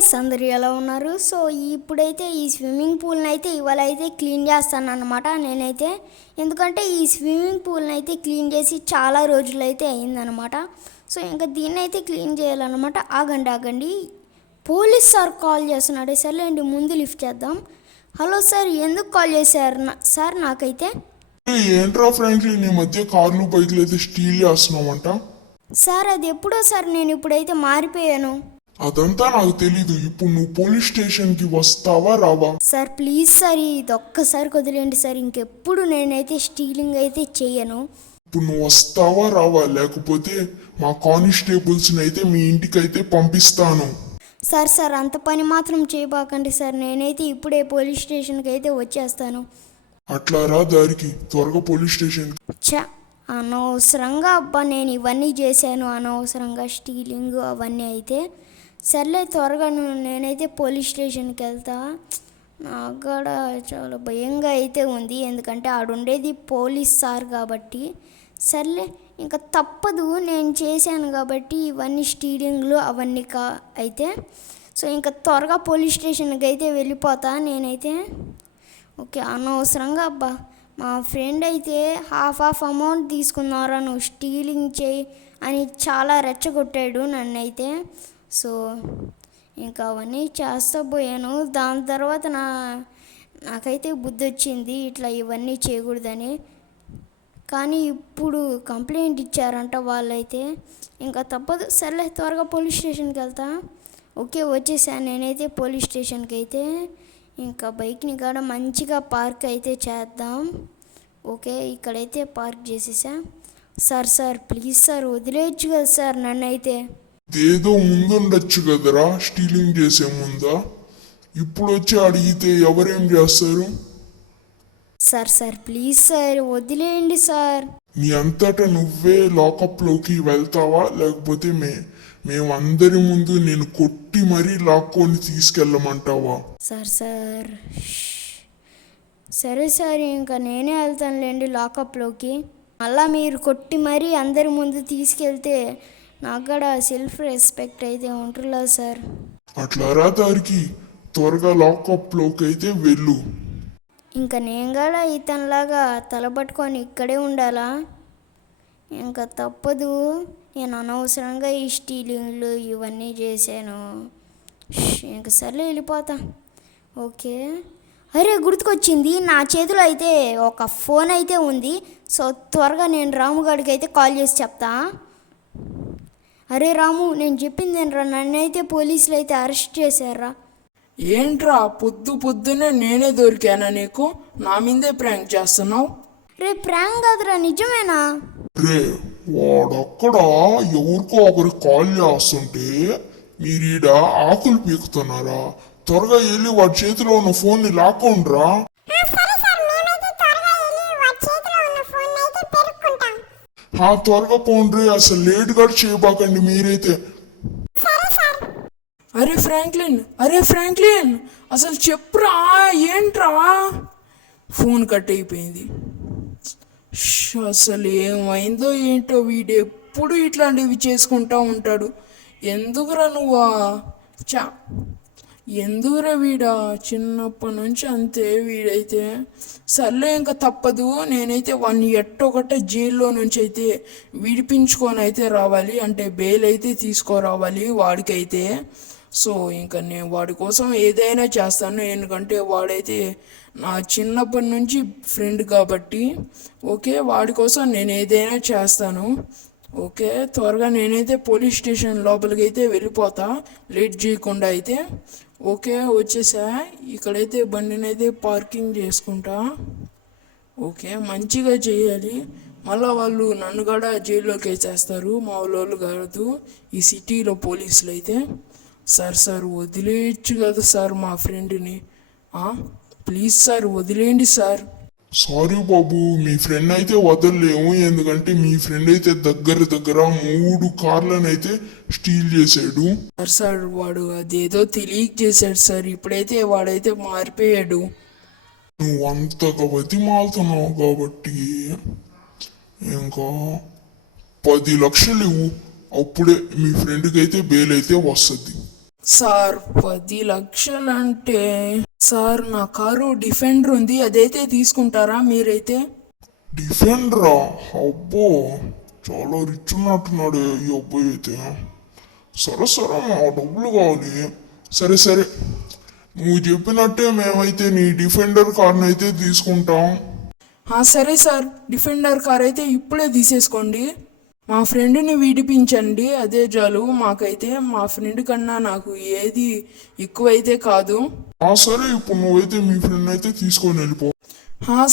Guys అందరు ఎలా ఉన్నారు? సో ఇప్పుడైతే ఈ స్విమ్మింగ్ పూల్ని అయితే ఇవాళ అయితే క్లీన్ చేస్తాను అన్నమాట నేనైతే. ఎందుకంటే ఈ స్విమ్మింగ్ పూల్ని అయితే క్లీన్ చేసి చాలా రోజులు అయితే అయిందనమాట. సో ఇంకా దీన్ని అయితే క్లీన్ చేయాలన్నమాట. ఆగండి, పోలీస్ సార్ కాల్ చేస్తున్నాడు. సర్లేండి, ముందు లిఫ్ట్ చేద్దాం. హలో సార్, ఎందుకు కాల్ చేశారు సార్? నాకైతే ఏంట్రా ఫ్రాంక్లిన్, ఈ మధ్య కార్లు బైక్లు అయితే స్టీల్ చేస్తున్నావంట. సార్ అది ఎప్పుడో సార్, నేను ఇప్పుడైతే మారిపోయాను. అదంతా నాకు తెలీదు. ఇప్పుడు నువ్వు పోలీస్ స్టేషన్ కి వస్తావా రావా? సార్ ప్లీజ్ సార్, ఇది ఒక్కసారి వదిలేండి సార్. ఇంకెప్పుడు నేనైతే స్టీలింగ్ అయితే చెయ్యను. ఇప్పుడు నువ్వు వస్తావా రావా, లేకపోతే మా కానిస్టేబుల్స్ అయితే మీ ఇంటికి అయితే పంపిస్తాను. సార్ అంత పని మాత్రం చేయబాకండి సార్. నేనైతే ఇప్పుడే పోలీస్ స్టేషన్కి అయితే వచ్చేస్తాను. అట్లా రా దారికి, త్వరగా పోలీస్ స్టేషన్. అనవసరంగా అబ్బా నేను ఇవన్నీ చేశాను, అనవసరంగా స్టీలింగ్ అవన్నీ అయితే. సర్లే త్వరగా నేనైతే పోలీస్ స్టేషన్కి వెళ్తా. నాకు కూడా చాలా భయంగా అయితే ఉంది, ఎందుకంటే ఆడుండేది పోలీస్ సార్ కాబట్టి. సర్లే ఇంకా తప్పదు, నేను చేశాను కాబట్టి ఇవన్నీ స్టీలింగ్లు అవన్నీ అయితే. సో ఇంకా త్వరగా పోలీస్ స్టేషన్కి అయితే వెళ్ళిపోతా నేనైతే. ఓకే, అనవసరంగా అబ్బా మా ఫ్రెండ్ అయితే హాఫ్ అమౌంట్ తీసుకున్నారా నువ్వు స్టీలింగ్ చేయి అని చాలా రెచ్చగొట్టాడు నన్నైతే. సో ఇంకా అవన్నీ చేస్తా పోయాను. దాని తర్వాత నాకైతే బుద్ధి వచ్చింది ఇట్లా ఇవన్నీ చేయకూడదని. కానీ ఇప్పుడు కంప్లైంట్ ఇచ్చారంట వాళ్ళైతే. ఇంకా తప్పదు, సర్లే త్వరగా పోలీస్ స్టేషన్కి వెళ్తా. ఓకే వచ్చేసాను నేనైతే పోలీస్ స్టేషన్కి అయితే. ఇంకా బైక్ని కూడా మంచిగా పార్క్ అయితే చేద్దాం. ఓకే ఇక్కడైతే పార్క్ చేసేసా. సార్ ప్లీజ్ సార్, వదిలేయచ్చు కదా సార్ నన్నైతే. ఏదో ముందుండొచ్చు కదరా, స్టీలింగ్ చేసే ముందా. ఇప్పుడు వచ్చి అడిగితే ఎవరేం చేస్తారు? సార్ ప్లీజ్ సార్, వదిలేయండి సార్. నీ అంతటా నువ్వే లాకప్లోకి వెళ్తావా, లేకపోతే మేమందరి ముందు నేను కొట్టి మరీ లాక్కొని తీసుకెళ్ళమంటావా? సార్ సరే సార్, ఇంకా నేనే వెళ్తానులేండి లాకప్లోకి. మళ్ళా మీరు కొట్టి మరీ అందరి ముందు తీసుకెళ్తే నాకు కూడా సెల్ఫ్ రెస్పెక్ట్ అయితే ఉంటుందా సార్? అట్లా రా దారికి, త్వరగా లాకప్లోకి అయితే వెళ్ళు. ఇంకా నేను కూడా ఇతనిలాగా తలపట్టుకొని ఇక్కడే ఉండాలా? ఇంకా తప్పదు, నేను అనవసరంగా ఈ స్టీలింగ్లు ఇవన్నీ చేశాను. ఇంకా సర్లే వెళ్ళిపోతా. ఓకే, అరే గుర్తుకొచ్చింది, నా చేతిలో అయితే ఒక ఫోన్ అయితే ఉంది. సో త్వరగా నేను రాముగాడికి అయితే కాల్ చేసి చెప్తా. అరే రాము, నేను చెప్పింది ఏంట్రా, నన్నైతే పోలీసులు అయితే అరెస్ట్ చేశారా? ఏంట్రా పొద్దునే నేనే దొరికానా నీకు? నా మీదే ప్రాంక్ చేస్తున్నావు? రే ప్రాంక్ కాదురా, నిజమేనా? రే వాడక్కడ ఎవరికో ఒకరికి కాల్ చేస్తుంటే మీరీడ ఆకులు పీకుతున్నారా? త్వరగా వెళ్ళి వాడి చేతిలో ఉన్న ఫోన్ని లాక్కోండ్రా. త్వరగా పోండ్రి, అసలు లేట్ కూడా చేయబాకండి మీరైతే. అరే ఫ్రాంక్లిన్ అసలు చెప్పురా, ఏంట్రా? ఫోన్ కట్ అయిపోయింది. అసలు ఏమైందో ఏంటో, వీడు ఎప్పుడు ఇట్లాంటివి చేసుకుంటా ఉంటాడు. ఎందుకురా నువ్వా ఎందుకురా వీడా, చిన్నప్పటి నుంచి అంతే వీడైతే. సర్లే ఇంకా తప్పదు, నేనైతే వాడిని ఎట్టొకట జైల్లో నుంచి అయితే విడిపించుకొని అయితే రావాలి, అంటే బెయిల్ అయితే తీసుకురావాలి వాడికైతే. సో ఇంకా నేను వాడి కోసం ఏదైనా చేస్తాను, ఎందుకంటే వాడైతే నా చిన్నప్పటి నుంచి ఫ్రెండ్ కాబట్టి. ఓకే వాడి కోసం నేను ఏదైనా చేస్తాను. ఓకే త్వరగా నేనైతే పోలీస్ స్టేషన్ లోపలికి అయితే వెళ్ళిపోతా, లేట్ చేయకుండా అయితే. ఓకే వచ్చేసా, ఇక్కడైతే బండిని అయితే పార్కింగ్ చేసుకుంటా. ఓకే మంచిగా చేయాలి, మళ్ళీ వాళ్ళు నన్ను కూడా జైల్లోకి వేసేస్తారు, మా వాళ్ళు కాదు ఈ సిటీలో పోలీసులు అయితే. సార్ వదిలేయచ్చు కదా సార్ మా ఫ్రెండ్ని, ప్లీజ్ సార్ వదిలేయండి సార్. సారీ బాబు, మీ ఫ్రెండ్ అయితే వదలలేము, ఎందుకంటే మీ ఫ్రెండ్ అయితే దగ్గర 3 కార్లను అయితే స్టీల్ చేశాడు. సార్ వాడు అదేదో తెలియక చేశాడు సార్, ఇప్పుడైతే వాడైతే మారిపోయాడు. నువ్వు అంతగా బతిమాలుతున్నావు కాబట్టి ఇంకా 10 లక్షలు ఇవ్వు, అప్పుడే మీ ఫ్రెండ్కి అయితే బెయిల్ అయితే వస్తుంది. సార్ 10 లక్షలు అంటే సార్ నా కారు డిఫెండర్ ఉంది, అదైతే తీసుకుంటారా మీరైతే? డిఫెండరా? అబ్బో, చాలా రిచ్ ఉన్నట్టున్నాడు ఈ అబ్బాయి అయితే. సరే సరే, మా డబ్బులు కావాలి. సరే సరే, నువ్వు చెప్పినట్టే మేమైతే నీ డిఫెండర్ కార్ని అయితే తీసుకుంటాం. సరే సార్, డిఫెండర్ కార్ అయితే ఇప్పుడే తీసేసుకోండి. మా ఫ్రెండ్ని విడిపించండి, అదే చాలు మాకైతే. మా ఫ్రెండ్ కన్నా నాకు ఏది ఎక్కువైతే కాదు. సరే, ఇప్పుడు నువ్వైతే మీ ఫ్రెండ్ అయితే తీసుకొని వెళ్ళిపో.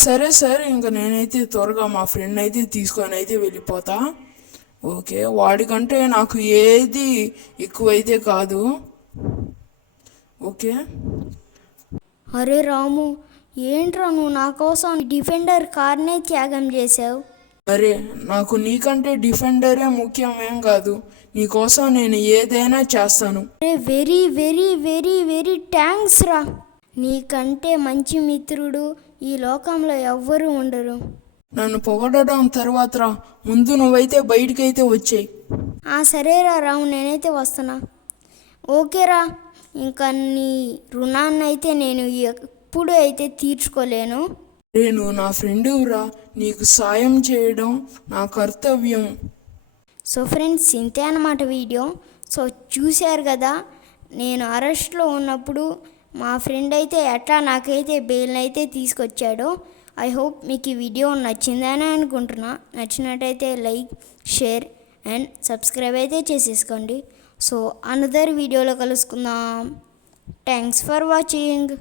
సరే సార్, ఇంకా నేనైతే త్వరగా మా ఫ్రెండ్ అయితే తీసుకొని అయితే వెళ్ళిపోతా. ఓకే, వాడికంటే నాకు ఏది ఎక్కువైతే కాదు. ఓకే. అరే రాము, ఏంట్రా నువ్వు నా కోసం డిఫెండర్ కార్నే త్యాగం చేసావు? అరే, నాకు నీకంటే డిఫెండరే ముఖ్యమేం కాదు, నీకోసం నేను ఏదైనా చేస్తాను. అరే very very very very thanks రా. నీకంటే మంచి మిత్రుడు ఈ లోకంలో ఎవ్వరూ ఉండరు. నన్ను పొగడడం తర్వాత రా, ముందు నువ్వైతే బయటికైతే వచ్చేయి. సరేరా రాము, నేనైతే వస్తున్నా. ఓకేరా, ఇంకా నీ రుణాన్ని అయితే నేను ఎప్పుడు అయితే తీర్చుకోలేను. నువ్వు నా ఫ్రెండురా, నీకు సాయం చేయడం నా కర్తవ్యం. సో ఫ్రెండ్స్, ఇంతే అన్నమాట వీడియో. సో చూశారు కదా, నేను అరెస్ట్లో ఉన్నప్పుడు మా ఫ్రెండ్ అయితే ఎట్లా నాకైతే బెయిల్ని అయితే తీసుకొచ్చాడో. ఐ హోప్ మీకు ఈ వీడియో నచ్చిందని అనుకుంటున్నా. నచ్చినట్టయితే లైక్, షేర్ అండ్ సబ్స్క్రైబ్ అయితే చేసేసుకోండి. సో అనదర్ వీడియోలో కలుసుకుందాం. Thanks for watching.